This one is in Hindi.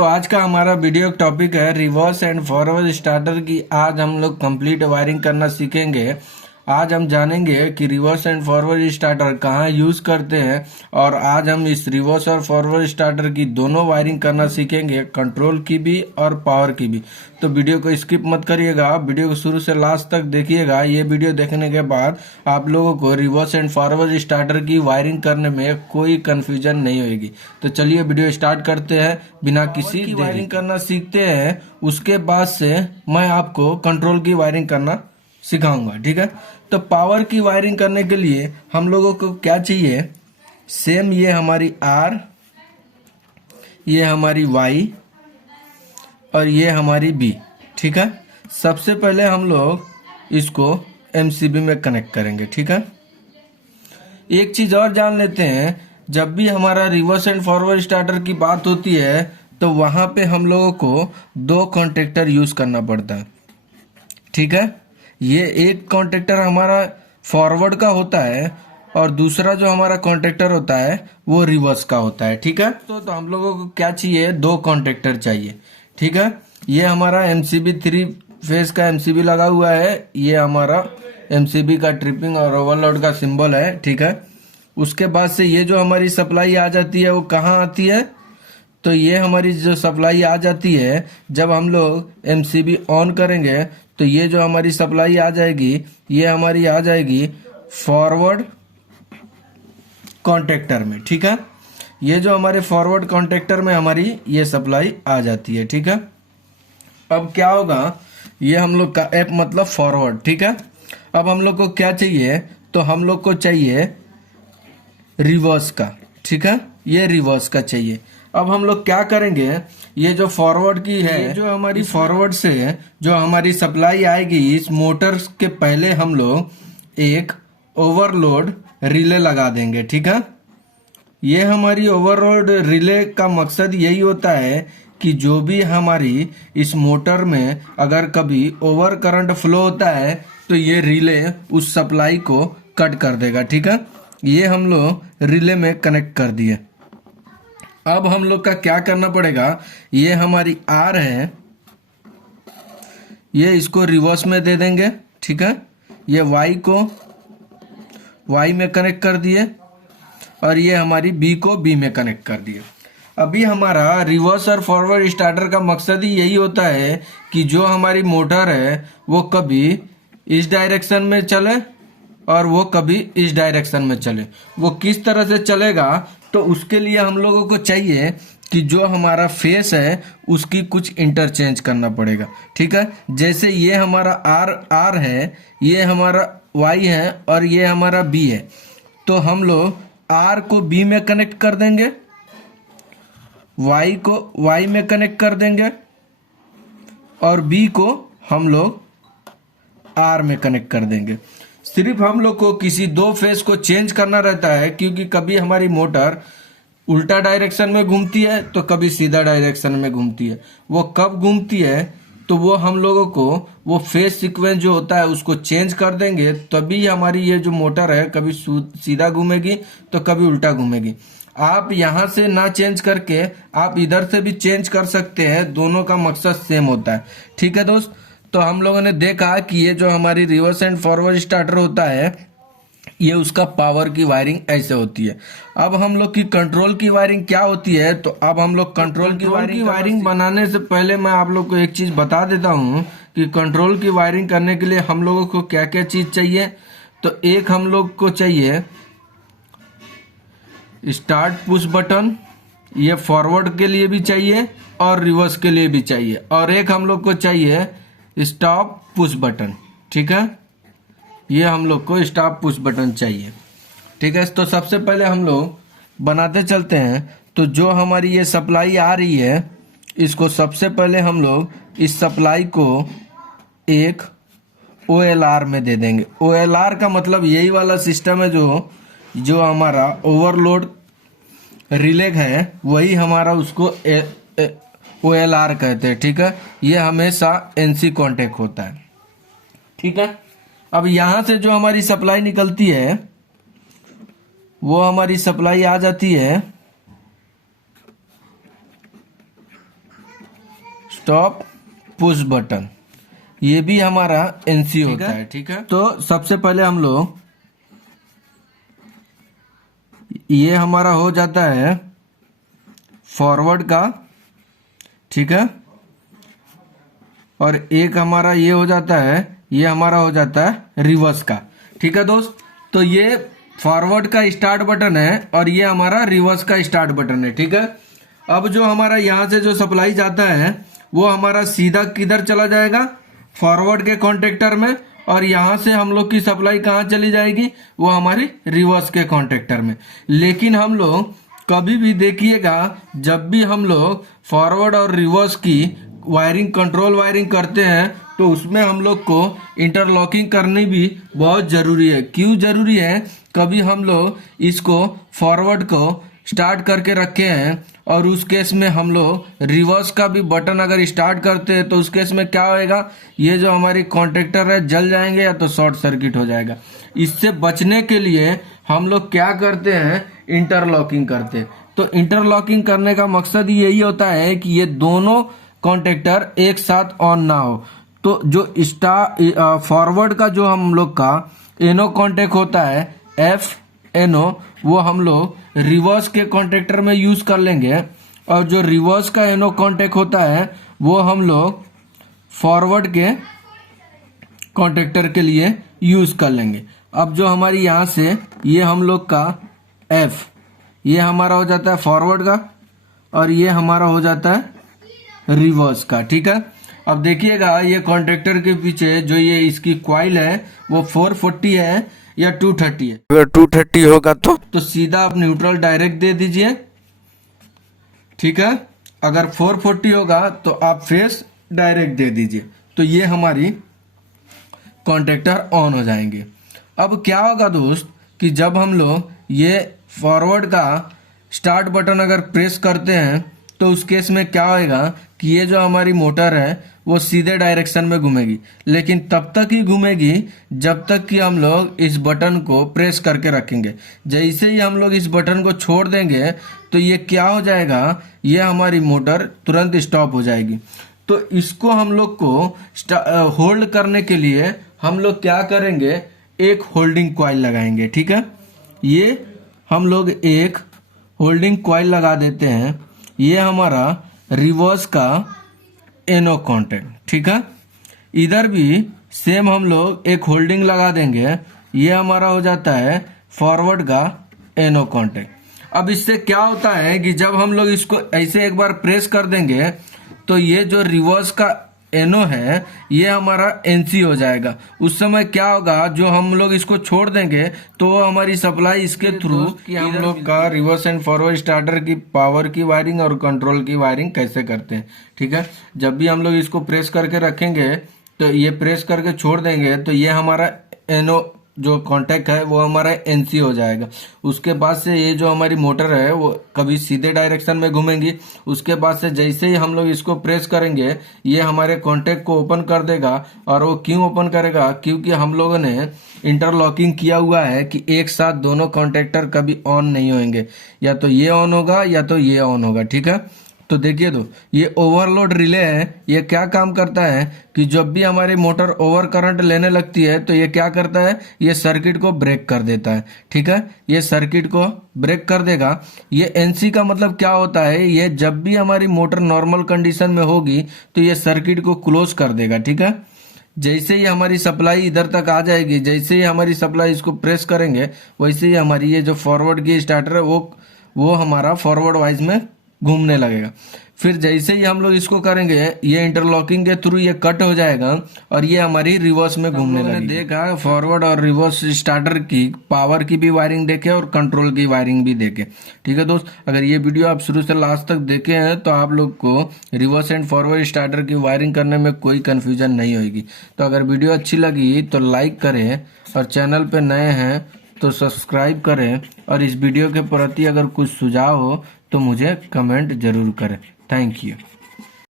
दोस्तों, आज का हमारा वीडियो टॉपिक है रिवर्स एंड फॉरवर्ड स्टार्टर की। आज हम लोग कंप्लीट वायरिंग करना सीखेंगे। आज हम जानेंगे कि रिवर्स एंड फॉरवर्ड स्टार्टर कहाँ यूज करते हैं और आज हम इस रिवर्स और फॉरवर्ड स्टार्टर की दोनों वायरिंग करना सीखेंगे, कंट्रोल की भी और पावर की भी। तो वीडियो को स्किप मत करिएगा, वीडियो को शुरू से लास्ट तक देखिएगा। ये वीडियो देखने के बाद आप लोगों को रिवर्स एंड फॉरवर्ड स्टार्टर की वायरिंग करने में कोई कंफ्यूजन नहीं होगी। तो चलिए वीडियो स्टार्ट करते हैं बिना किसी की वायरिंग करना सीखते हैं। उसके बाद से मैं आपको कंट्रोल की वायरिंग करना सिखाऊंगा, ठीक है। तो पावर की वायरिंग करने के लिए हम लोगों को क्या चाहिए, सेम ये हमारी आर, ये हमारी वाई और ये हमारी बी, ठीक है। सबसे पहले हम लोग इसको एमसीबी में कनेक्ट करेंगे, ठीक है। एक चीज और जान लेते हैं, जब भी हमारा रिवर्स एंड फॉरवर्ड स्टार्टर की बात होती है तो वहां पे हम लोगों को दो कॉन्टेक्टर यूज करना पड़ता है, ठीक है। ये एक कॉन्टेक्टर हमारा फॉरवर्ड का होता है और दूसरा जो हमारा कॉन्टेक्टर होता है वो रिवर्स का होता है, ठीक है। तो हम लोगों को क्या चाहिए, दो कॉन्टेक्टर चाहिए, ठीक है। ये हमारा एमसीबी 3 फेज का एमसीबी लगा हुआ है। ये हमारा एमसीबी का ट्रिपिंग और ओवरलोड का सिंबल है, ठीक है। उसके बाद से ये जो हमारी सप्लाई आ जाती है वो कहाँ आती है, तो ये हमारी जो सप्लाई आ जाती है, जब हम लोग एमसीबी ऑन करेंगे तो ये जो हमारी सप्लाई आ जाएगी, ये हमारी आ जाएगी फॉरवर्ड कॉन्टेक्टर में, ठीक है। ये जो हमारे फॉरवर्ड कॉन्टेक्टर में हमारी ये सप्लाई आ जाती है, ठीक है। अब क्या होगा, ये हम लोग का ऐप मतलब फॉरवर्ड, ठीक है। अब हम लोग को क्या चाहिए, तो हम लोग को चाहिए रिवर्स का, ठीक है। ये रिवर्स का चाहिए। अब हम लोग क्या करेंगे, ये जो फॉरवर्ड की है, जो हमारी फॉरवर्ड से जो हमारी सप्लाई आएगी, इस मोटर के पहले हम लोग एक ओवरलोड रिले लगा देंगे, ठीक है। ये हमारी ओवरलोड रिले का मकसद यही होता है कि जो भी हमारी इस मोटर में अगर कभी ओवर करंट फ्लो होता है तो ये रिले उस सप्लाई को कट कर देगा, ठीक है। ये हम लोग रिले में कनेक्ट कर दिए। अब हम लोग का क्या करना पड़ेगा, ये हमारी आर है, ये इसको रिवर्स में दे देंगे, ठीक है। ये वाई को वाई में कनेक्ट कर दिए और ये हमारी बी को बी में कनेक्ट कर दिए। अभी हमारा रिवर्स और फॉरवर्ड स्टार्टर का मकसद ही यही होता है कि जो हमारी मोटर है वो कभी इस डायरेक्शन में चले और वो कभी इस डायरेक्शन में चले। वो किस तरह से चलेगा, तो उसके लिए हम लोगों को चाहिए कि जो हमारा फेस है उसकी कुछ इंटरचेंज करना पड़ेगा, ठीक है। जैसे ये हमारा आर है, ये हमारा वाई है और ये हमारा बी है, तो हम लोग आर को बी में कनेक्ट कर देंगे, वाई को वाई में कनेक्ट कर देंगे और बी को हम लोग आर में कनेक्ट कर देंगे। सिर्फ हम लोग को किसी दो फेस को चेंज करना रहता है, क्योंकि कभी हमारी मोटर उल्टा डायरेक्शन में घूमती है तो कभी सीधा डायरेक्शन में घूमती है। वो कब घूमती है तो वो हम लोगों को वो फेस सीक्वेंस जो होता है उसको चेंज कर देंगे, तभी हमारी ये जो मोटर है कभी सीधा घूमेगी तो कभी उल्टा घूमेगी। आप यहाँ से ना चेंज करके आप इधर से भी चेंज कर सकते हैं, दोनों का मकसद सेम होता है, ठीक है दोस्त। तो हम लोगों ने देखा कि ये जो हमारी रिवर्स एंड फॉरवर्ड स्टार्टर होता है, ये उसका पावर की वायरिंग ऐसे होती है। अब हम लोग की कंट्रोल की वायरिंग क्या होती है, तो अब हम लोग कंट्रोल की वायरिंग बनाने से पहले मैं आप लोग को एक चीज बता देता हूँ कि कंट्रोल की वायरिंग करने के लिए हम लोगों को क्या क्या चीज चाहिए। तो एक हम लोग को चाहिए स्टार्ट पुश बटन, ये फॉरवर्ड के लिए भी चाहिए और रिवर्स के लिए भी चाहिए, और एक हम लोग को चाहिए स्टॉप पुश बटन, ठीक है। ये हम लोग को स्टॉप पुश बटन चाहिए, ठीक है। तो सबसे पहले हम लोग बनाते चलते हैं। तो जो हमारी ये सप्लाई आ रही है, इसको सबसे पहले हम लोग इस सप्लाई को एक OLR में दे देंगे। OLR का मतलब यही वाला सिस्टम है जो हमारा ओवरलोड रिले है, वही हमारा उसको OLR कहते हैं, ठीक है। ये हमेशा NC कांटेक्ट होता है, ठीक है। अब यहाँ से जो हमारी सप्लाई निकलती है वो हमारी सप्लाई आ जाती है स्टॉप पुश बटन, ये भी हमारा एनसी होता है। ठीक है, तो सबसे पहले हम लोग ये हमारा हो जाता है फॉरवर्ड का, ठीक है, और एक हमारा ये हो जाता है, ये हमारा हो जाता है रिवर्स का। ठीक है दोस्त, तो ये फॉरवर्ड का स्टार्ट बटन है और ये हमारा रिवर्स का स्टार्ट बटन है। ठीक है, अब जो हमारा यहाँ से जो सप्लाई जाता है वो हमारा सीधा किधर चला जाएगा, फॉरवर्ड के कॉन्टेक्टर में, और यहाँ से हम लोग की सप्लाई कहाँ चली जाएगी, वो हमारी रिवर्स के कॉन्टेक्टर में। लेकिन हम लोग कभी भी देखिएगा, जब भी हम लोग फॉरवर्ड और रिवर्स की वायरिंग, कंट्रोल वायरिंग करते हैं, तो उसमें हम लोग को इंटरलॉकिंग करनी भी बहुत ज़रूरी है। क्यों ज़रूरी है, कभी हम लोग इसको फॉरवर्ड को स्टार्ट करके रखे हैं और उस केस में हम लोग रिवर्स का भी बटन अगर स्टार्ट करते हैं तो उस केस में क्या होएगा, ये जो हमारी कॉन्टेक्टर है जल जाएंगे या तो शॉर्ट सर्किट हो जाएगा। इससे बचने के लिए हम लोग क्या करते हैं, इंटरलॉकिंग करते हैं। तो इंटरलॉकिंग करने का मकसद यही होता है कि ये दोनों कॉन्टेक्टर एक साथ ऑन ना हो। तो जो फॉरवर्ड का जो हम लोग का एनो कॉन्टेक्ट होता है, एफ एनो, वो हम लोग रिवर्स के कॉन्टेक्टर में यूज कर लेंगे, और जो रिवर्स का एनो कॉन्टेक्ट होता है वो हम लोग फॉरवर्ड के कॉन्टेक्टर के लिए यूज कर लेंगे। अब जो हमारी यहाँ से ये हम लोग का एफ, ये हमारा हो जाता है फॉरवर्ड का और ये हमारा हो जाता है रिवर्स का। ठीक है, अब देखिएगा ये कॉन्टेक्टर के पीछे जो ये इसकी क्वाइल है वो 440 है या 230 है। अगर 230 होगा तो सीधा आप न्यूट्रल डायरेक्ट दे दीजिए। ठीक है, अगर 440 होगा तो आप फेस डायरेक्ट दे दीजिए, तो ये हमारी कॉन्टेक्टर ऑन हो जाएंगे। अब क्या होगा दोस्त कि जब हम लोग ये फॉरवर्ड का स्टार्ट बटन अगर प्रेस करते हैं तो उस केस में क्या होएगा कि ये जो हमारी मोटर है वो सीधे डायरेक्शन में घूमेगी, लेकिन तब तक ही घूमेगी जब तक कि हम लोग इस बटन को प्रेस करके रखेंगे। जैसे ही हम लोग इस बटन को छोड़ देंगे तो ये क्या हो जाएगा, ये हमारी मोटर तुरंत स्टॉप हो जाएगी। तो इसको हम लोग को होल्ड करने के लिए हम लोग क्या करेंगे, एक होल्डिंग कॉइल लगाएंगे। ठीक है, ये हम लोग एक होल्डिंग कॉइल लगा देते हैं, ये हमारा रिवर्स का एनो कॉन्टेक्ट। ठीक है, इधर भी सेम हम लोग एक होल्डिंग लगा देंगे, ये हमारा हो जाता है फॉरवर्ड का एनो कॉन्टेक्ट। अब इससे क्या होता है कि जब हम लोग इसको ऐसे एक बार प्रेस कर देंगे तो ये जो रिवर्स का एनो है ये हमारा एनसी हो जाएगा। उस समय क्या होगा, जो हम लोग इसको छोड़ देंगे तो वो हमारी सप्लाई इसके थ्रू कि हम लोग का रिवर्स एंड फॉरवर्ड स्टार्टर की पावर की वायरिंग और कंट्रोल की वायरिंग कैसे करते हैं। ठीक है, जब भी हम लोग इसको प्रेस करके रखेंगे तो ये प्रेस करके छोड़ देंगे तो ये हमारा एनो जो कॉन्टेक्ट है वो हमारा एनसी हो जाएगा। उसके बाद से ये जो हमारी मोटर है वो कभी सीधे डायरेक्शन में घूमेंगी। उसके बाद से जैसे ही हम लोग इसको प्रेस करेंगे ये हमारे कॉन्टेक्ट को ओपन कर देगा। और वो क्यों ओपन करेगा, क्योंकि हम लोगों ने इंटरलॉकिंग किया हुआ है कि एक साथ दोनों कॉन्टेक्टर कभी ऑन नहीं होंगे, या तो ये ऑन होगा या तो ये ऑन होगा। ठीक है, तो देखिए तो ये ओवरलोड रिले है, ये क्या काम करता है कि जब भी हमारी मोटर ओवर करंट लेने लगती है तो ये क्या करता है, ये सर्किट को ब्रेक कर देता है। ठीक है, ये सर्किट को ब्रेक कर देगा। ये एनसी का मतलब क्या होता है, ये जब भी हमारी मोटर नॉर्मल कंडीशन में होगी तो ये सर्किट को क्लोज कर देगा। ठीक है, जैसे ही हमारी सप्लाई इधर तक आ जाएगी, जैसे ही हमारी सप्लाई इसको प्रेस करेंगे वैसे ही हमारी ये जो फॉरवर्ड की स्टार्टर है वो हमारा फॉरवर्ड वाइज में घूमने लगेगा। फिर जैसे ही हम लोग इसको करेंगे ये इंटरलॉकिंग के थ्रू ये कट हो जाएगा और ये हमारी रिवर्स में घूमने लगेगा। देखा फॉरवर्ड और रिवर्स स्टार्टर की पावर की भी वायरिंग देखे और कंट्रोल की वायरिंग भी देखे। ठीक है दोस्त, अगर ये वीडियो आप शुरू से लास्ट तक देखे हैं तो आप लोग को रिवर्स एंड फॉरवर्ड स्टार्टर की वायरिंग करने में कोई कन्फ्यूजन नहीं होगी। तो अगर वीडियो अच्छी लगी तो लाइक करें और चैनल पे नए हैं तो सब्सक्राइब करें, और इस वीडियो के प्रति अगर कुछ सुझाव हो तो मुझे कमेंट जरूर करें। Thank you.